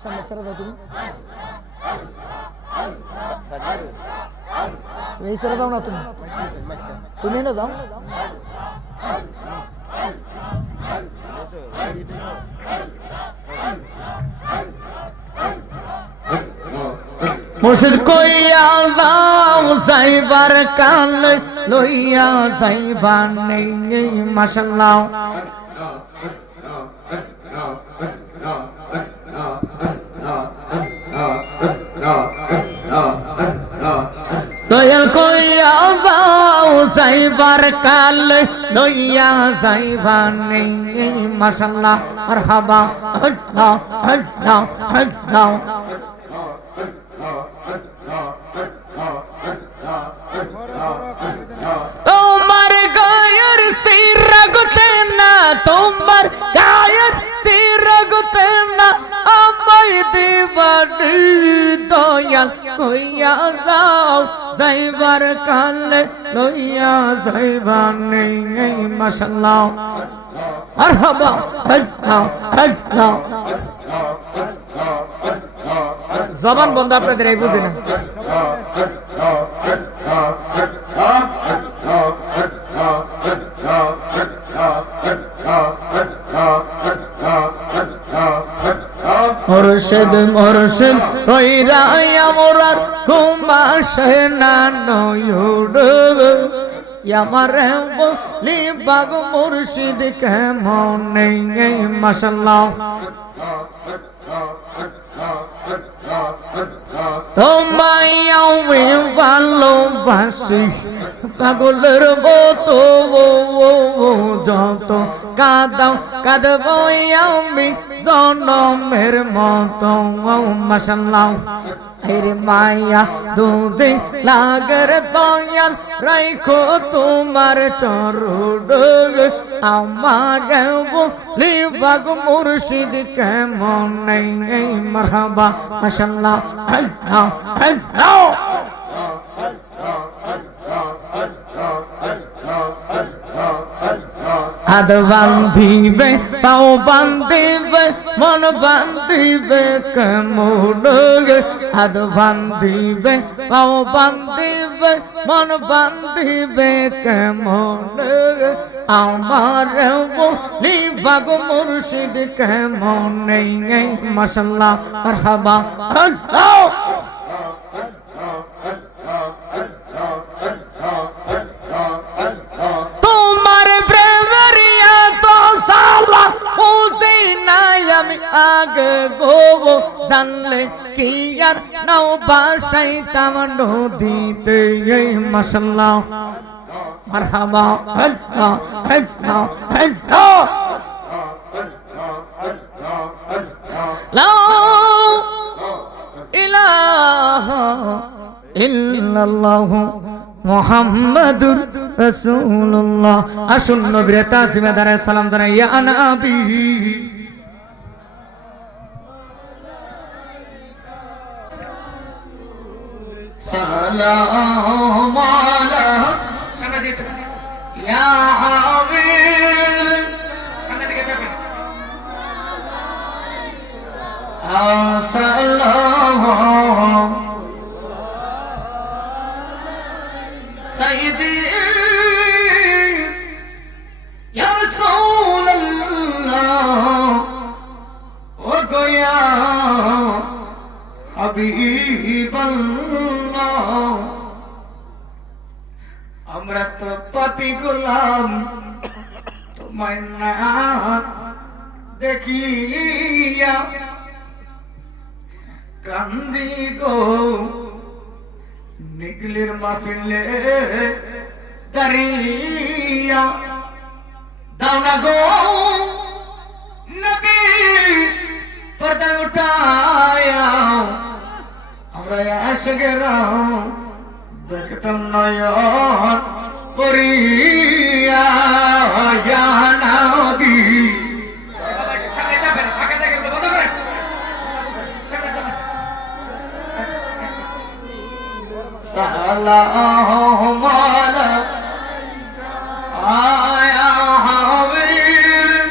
সামনে ছেড়ে দাও তুমি এই ছেড়ে দাও না তুমি তুমি না যাও মুর্শিদ কইয়া যাও যাইবার কাল লইয়া যাইবার নেই মাশাআল্লাহ দয়াল কইয়া যাও যাইবার কাল লইয়া যাইবার নেই মাশাআল্লাহ মারহাবা আল্লাহ আল্লাহ আল্লাহ তোমার গায়ের সিরাগতে না তোমার গায়ের সিরাগতে না আমায় দিবানি দয়াল কইয়া যাও যাইবার কালে লইয়া যাইবার নেই মাশাআল্লাহ মারহাবা আল্লাহ আল্লাহ জবান বন্ধ আপনাদের এই বুঝি না মুর্শিদ মুর্শিদ কইরা আমরার ঘুম আসে না নয়ুড আমার বলি বাগ মুর্শিদ কেমন নেই মাশাআল্লাহ তোমায় আমি ভালোবাসি পাগলের মতো যত কাঁদাও কাঁদব আমি জনমের মতো মাশাআল্লাহ আরে মায়া দুধে লাগের দয়াল রাইখো তোমার চরণ আমার বলি বাগ মুর্শিদ কেমন নেই মারহাবা মাশাআল্লাহ আল্লাহ আল্লাহ হাত বান্ধিবে পাও বান্ধিবে মন বান্ধিবে কেমন হাত বান্ধিবে পাও বান্ধিবে মন বান্ধিবে কেমন আমার বলি বাগ মুর্শিদ কেমন নেই মাশাআল্লাহ মারহাবা আল্লাহ আগে গোব জানলে কি আর নাও বাসাইতাম নদীতে মাশাআল্লাহ মারহাবা আল্লাহ আল্লাহ আল্লাহ লা ইলাহা ইল্লাল্লাহু মুহাম্মাদুর রাসূলুল্লাহ আসুন নবীর তাজিমে দাঁড়ায় সালাম জানাই ইয়া নবী সালাম আলাইকুম সামনে দিকে ইয়া হাবিব সামনে দিকে যাবেন আসসালামু সাইয়্যিদি ইয়া রাসূলুল্লাহ ও গোয়া হাবিবাল্লাহ আমরা তো পাপী গোলাম তোমায় না দেখিয়া কান্দি গো নিকলির মাহফিলে দাঁড়িয়া দাও না গো নবী পর্দা উঠায়া আমরা আশিকেরা দেখতাম নয়ন করিয়া ইয়া নবী সামনে যাবেন ফাঁকা দেখে বন্ধ করেন সামনে যাবেন সালাম আয়া হাবিব